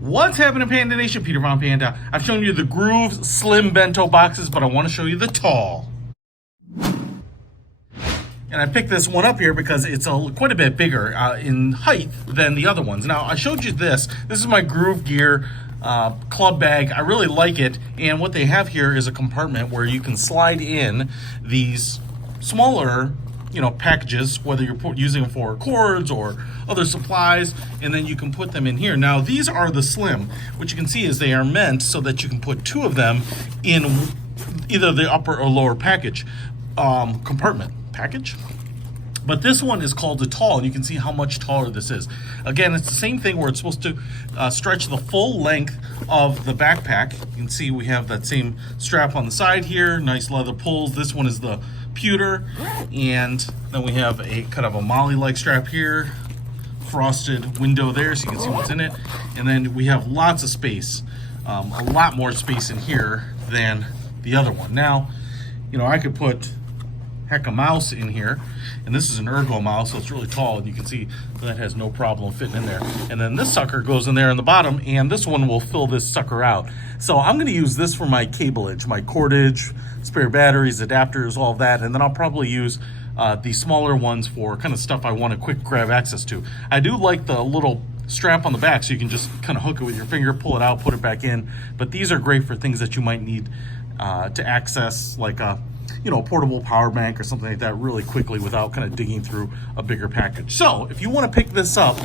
What's happening, Panda Nation? Peter von Panda. I've shown you the Gruv slim bento boxes, but I want to show you the tall. And I picked this one up here because it's quite a bit bigger in height than the other ones. Now, I showed you this. This is my Gruv Gear club bag. I really like it. And what they have here is a compartment where you can slide in these smaller packages, whether you're using them for cords or other supplies, and then you can put them in here. Now, these are the slim. What you can see is they are meant so that you can put two of them in either the upper or lower package compartment. But this one is called the tall, and you can see how much taller this is. Again, it's the same thing where it's supposed to stretch the full length of the backpack. You can see we have that same strap on the side here, nice leather pulls. This one is the Pewter, and then we have a kind of a Molly-like strap here, frosted window there so you can see what's in it, and then we have lots of space, a lot more space in here than the other one. Now, I could put a mouse in here, and this is an ergo mouse, so it's really tall, and you can see that has no problem fitting in there. And then this sucker goes in there in the bottom, and this one will fill this sucker out. So I'm going to use this for my cableage, my cordage, spare batteries, adapters, all of that, and then I'll probably use the smaller ones for kind of stuff I want to quick grab access to. I do like the little strap on the back, so you can just kind of hook it with your finger, pull it out, put it back in. But these are great for things that you might need to access, like a portable power bank or something like that really quickly without kind of digging through a bigger package. So if you want to pick this up,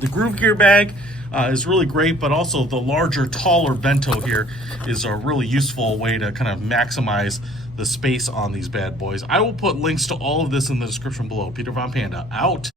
the Gruv Gear bag is really great, but also the larger, taller bento here is a really useful way to kind of maximize the space on these bad boys. I will put links to all of this in the description below. Peter von Panda, out.